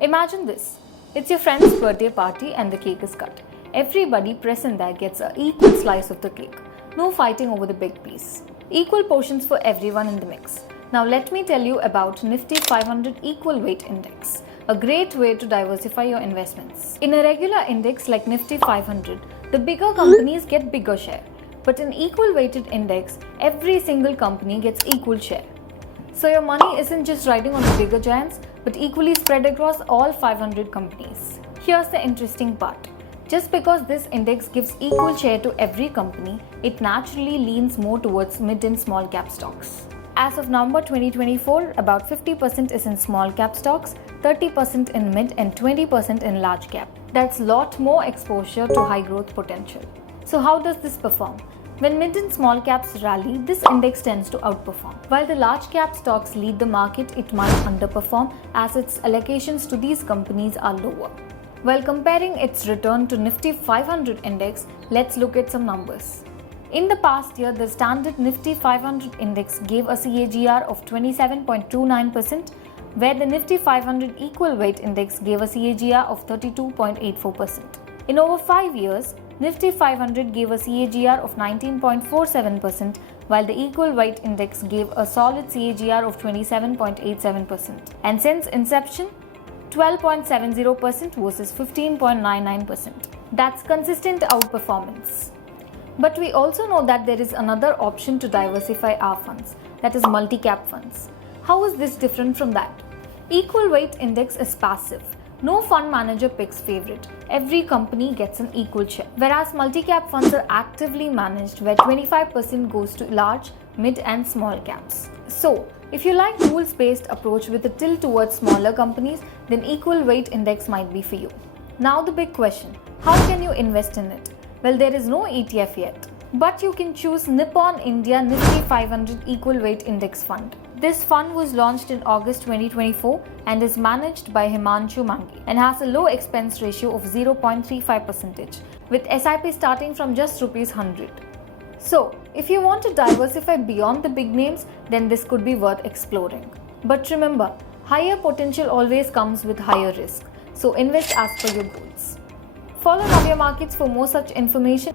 Imagine this. It's your friend's birthday party and the cake is cut. Everybody present there gets an equal slice of the cake. No fighting over the big piece. Equal portions for everyone in the mix. Now let me tell you about Nifty 500 Equal Weight Index, a great way to diversify your investments. In a regular index like Nifty 500, the bigger companies get bigger share. But in equal weighted index, every single company gets equal share. So your money isn't just riding on the bigger giants, but equally spread across all 500 companies. Here's the interesting part. Just because this index gives equal share to every company, it naturally leans more towards mid and small cap stocks. As of November 2024, about 50% is in small cap stocks, 30% in mid and 20% in large cap. That's a lot more exposure to high growth potential. So how does this perform? When mid and small caps rally, this index tends to outperform. While the large cap stocks lead the market, it might underperform as its allocations to these companies are lower. While comparing its return to Nifty 500 index, let's look at some numbers. In the past year, the standard Nifty 500 index gave a CAGR of 27.29%, where the Nifty 500 Equal Weight Index gave a CAGR of 32.84%. In over 5 years, Nifty 500 gave a CAGR of 19.47%, while the Equal Weight Index gave a solid CAGR of 27.87%. And since inception, 12.70% versus 15.99%. That's consistent outperformance. But we also know that there is another option to diversify our funds, that is multi-cap funds. How is this different from that? Equal Weight Index is passive. No fund manager picks favorite. Every company gets an equal share. Whereas multi-cap funds are actively managed where 25% goes to large, mid and small caps. So, if you like rules-based approach with a tilt towards smaller companies, then Equal Weight Index might be for you. Now the big question, how can you invest in it? Well, there is no ETF yet. But you can choose Nippon India Nifty 500 Equal Weight Index Fund. This fund was launched in August 2024 and is managed by Himanshu Mangi and has a low expense ratio of 0.35% with SIP starting from just Rs 100. So, if you want to diversify beyond the big names, then this could be worth exploring. But remember, higher potential always comes with higher risk. So invest as per your goals. Follow Navya Markets for more such information.